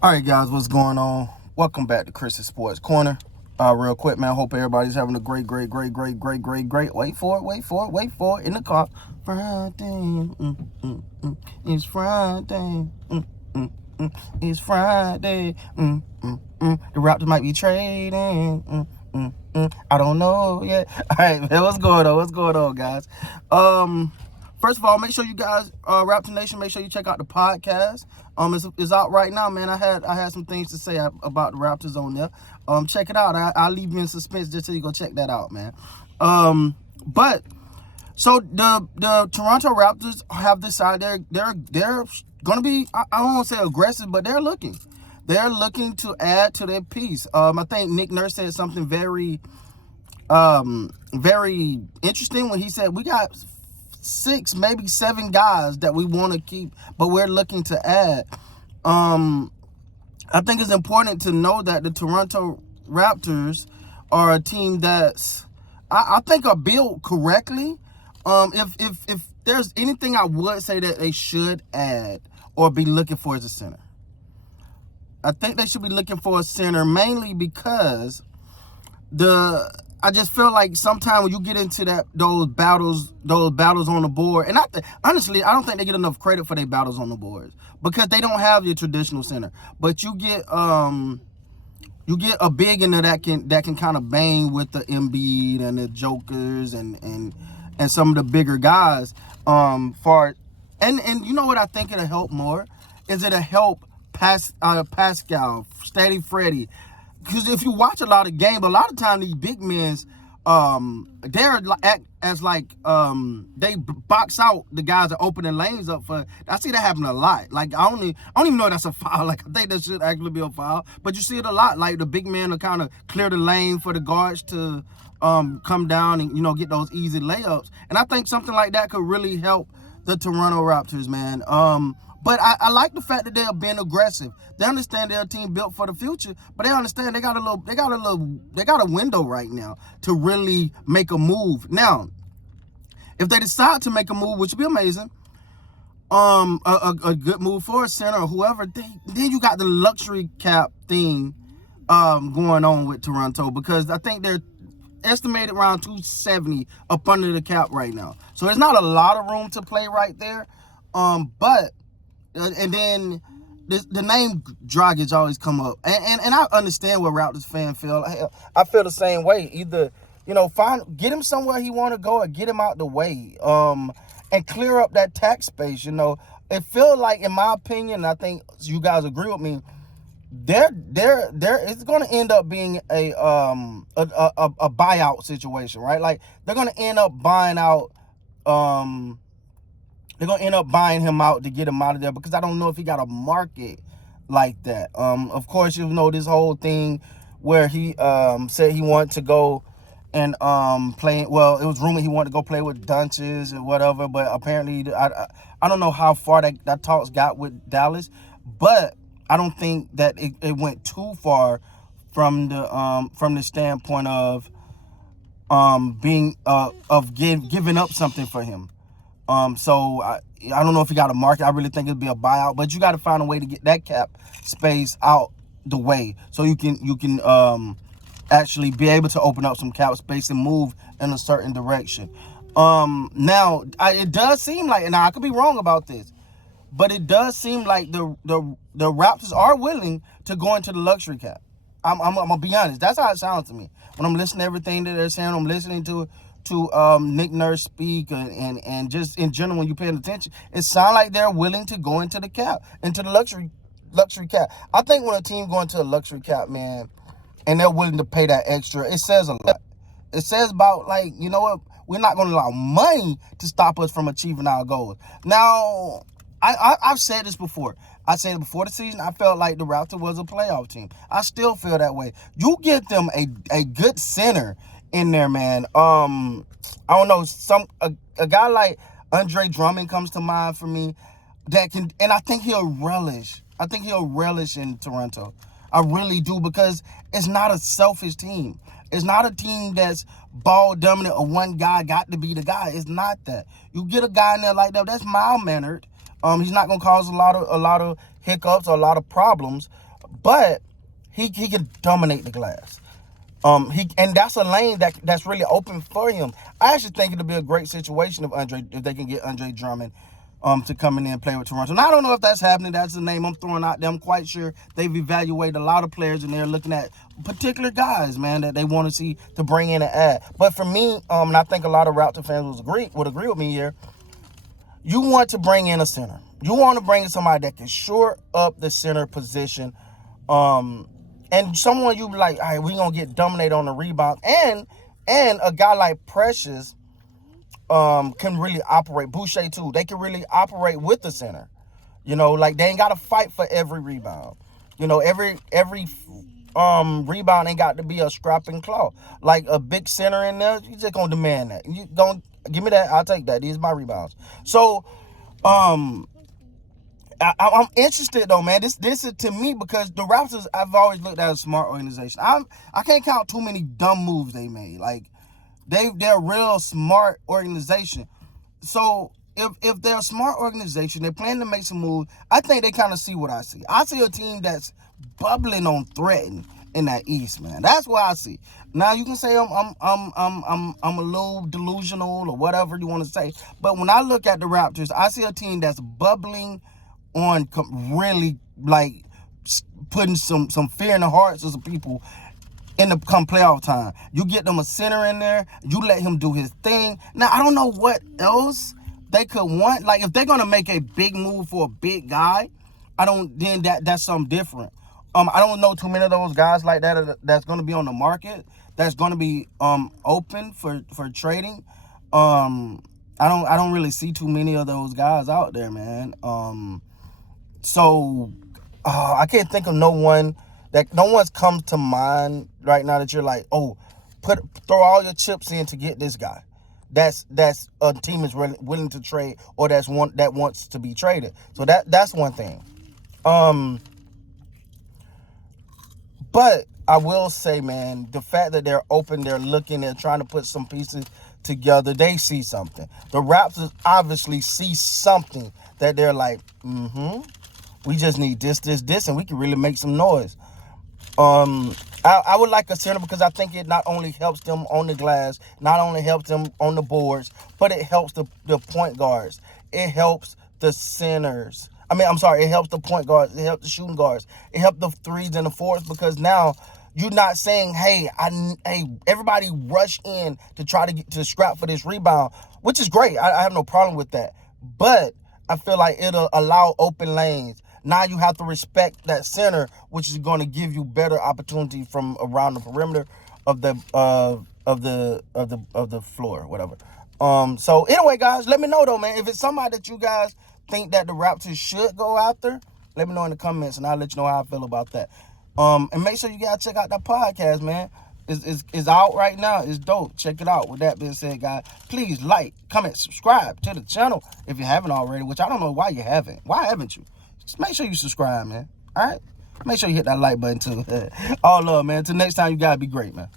All right, guys, what's going on? Welcome back to Chris's Sports Corner. Real quick, man. Hope everybody's having a great. Wait for it in the car. Friday, it's Friday. It's Friday. The Raptors might be trading. I don't know yet. All right, man. What's going on? Guys? First of all, make sure you guys, Raptor Nation, make sure you check out the podcast. It's out right now, man. I had some things to say about the Raptors on there. Check it out. I'll leave you in suspense just so you go check that out, man. But so the Toronto Raptors have decided they're gonna be, I don't want to say aggressive, but they're looking to add to their piece. I think Nick Nurse said something very interesting when he said we got 6, maybe 7 guys that we want to keep, but we're looking to add. I think it's important to know that the Toronto Raptors are a team that's, I think, are built correctly. If there's anything I would say that they should add or be looking for is a center. I think they should be looking for a center mainly because I just feel like sometimes when you get into those battles on the board, and honestly, I don't think they get enough credit for their battles on the boards because they don't have your traditional center. But you get a big in there that can kind of bang with the Embiid and the Jokers and some of the bigger guys. And you know what I think it'll help more is it'll help Pascal, Steady Freddy. Because if you watch a lot of games, a lot of times these big men, they're act as like they box out the guys that open the lanes up for. I see that happen a lot. Like I don't even know if that's a foul. Like I think that should actually be a foul, but you see it a lot. Like the big men will kind of clear the lane for the guards to come down and get those easy layups. And I think something like that could really help the Toronto Raptors, man. But I like the fact that they're being aggressive. They understand they're a team built for the future, but they understand they got a window right now to really make a move. Now, if they decide to make a move, which would be amazing, a good move for a center or whoever, then you got the luxury cap thing going on with Toronto, because I think they're estimated around 270 up under the cap right now. So there's not a lot of room to play right there. But and then the name Dragic always come up, and I understand what Raptors fan feel. I feel the same way. Either get him somewhere he want to go, or get him out the way, and clear up that tax space. It feels like, in my opinion, and I think you guys agree with me, there it's going to end up being a buyout situation, right? Like they're going to end up buying out. They're going to end up buying him out to get him out of there, because I don't know if he got a market like that. Of course, this whole thing where he said he wanted to go and play. Well, it was rumored he wanted to go play with Doncic or whatever, but apparently I don't know how far that talks got with Dallas, but I don't think that it went too far from the standpoint of giving up something for him. So I don't know if he got a market. I really think it'd be a buyout, but you got to find a way to get that cap space out the way so you can actually be able to open up some cap space and move in a certain direction. Now it does seem like, and I could be wrong about this, but it does seem like the Raptors are willing to go into the luxury cap. I'm gonna be honest. That's how it sounds to me when I'm listening to everything that they're saying. I'm listening to Nick Nurse speak, and just in general, when you're paying attention, it sounds like they're willing to go into the cap, into the luxury cap. I think when a team go into a luxury cap, man, and they're willing to pay that extra, it says a lot. It says about, like, you know what, we're not going to allow money to stop us from achieving our goals. Now, I've said this before. I said it before the season. I felt like the Raptors was a playoff team. I still feel that way. You get them a good center in there, man. I don't know, a guy like Andre Drummond comes to mind for me, that can, and I think he'll relish in Toronto. I really do, because it's not a selfish team. It's not a team that's ball dominant or one guy got to be the guy. It's not that. You get a guy in there like that, that's mild mannered. He's not gonna cause a lot of hiccups or a lot of problems. but he can dominate the glass. And that's a lane that's really open for him. I actually think it'll be a great situation if they can get Andre Drummond to come in there and play with Toronto. And I don't know if that's happening. That's the name I'm throwing out there. I'm quite sure they've evaluated a lot of players and they're looking at particular guys, man, that they want to see to bring in and add. But for me, and I think a lot of Raptor fans would agree with me here, you want to bring in a center. You want to bring in somebody that can shore up the center position. And someone you be like, all right, we're going to get dominated on the rebound. And a guy like Precious can really operate. Boucher too. They can really operate with the center. You know, like they ain't got to fight for every rebound. You know, every rebound ain't got to be a scrap and claw. Like a big center in there, you just gonna demand that. You gonna give me that, I'll take that. These are my rebounds. So I'm interested though, man. This is to me because the Raptors I've always looked at as a smart organization. I can't count too many dumb moves they made. Like they're a real smart organization. So if they're a smart organization, they're planning to make some moves. I think they kind of see what I see. I see a team that's bubbling on threatening in that East, man. That's what I see. Now you can say I'm a little delusional or whatever you want to say, but when I look at the Raptors, I see a team that's bubbling on, really like putting some fear in the hearts of some people. In the come playoff time, you get them a center in there, you let him do his thing. Now I don't know what else they could want. Like if they're gonna make a big move for a big guy, then that's something different. I don't know too many of those guys like that's gonna be on the market, that's gonna be open for trading. I don't really see too many of those guys out there, man. So I can't think of no one's come to mind right now that you're like, oh, throw all your chips in to get this guy. That's a team is willing to trade, or that wants to be traded. So that's one thing. But I will say, man, the fact that they're open, they're looking, they're trying to put some pieces together, they see something. The Raptors obviously see something that they're like, we just need this, and we can really make some noise. I would like a center because I think it not only helps them on the glass, not only helps them on the boards, but it helps the point guards. It helps the centers. It helps the point guards. It helps the shooting guards. It helps the threes and the fours because now you're not saying, hey, everybody rush in to try to scrap for this rebound, which is great. I have no problem with that. But I feel like it'll allow open lanes. Now you have to respect that center, which is going to give you better opportunity from around the perimeter of the floor, whatever. So anyway, guys, let me know though, man. If it's somebody that you guys think that the Raptors should go after, let me know in the comments, and I'll let you know how I feel about that. And make sure you guys check out that podcast, man. It's out right now. It's dope. Check it out. With that being said, guys, please like, comment, subscribe to the channel if you haven't already, which I don't know why you haven't. Why haven't you? Just make sure you subscribe, man. All right? Make sure you hit that like button, too. All love, man. Until next time, you got to be great, man.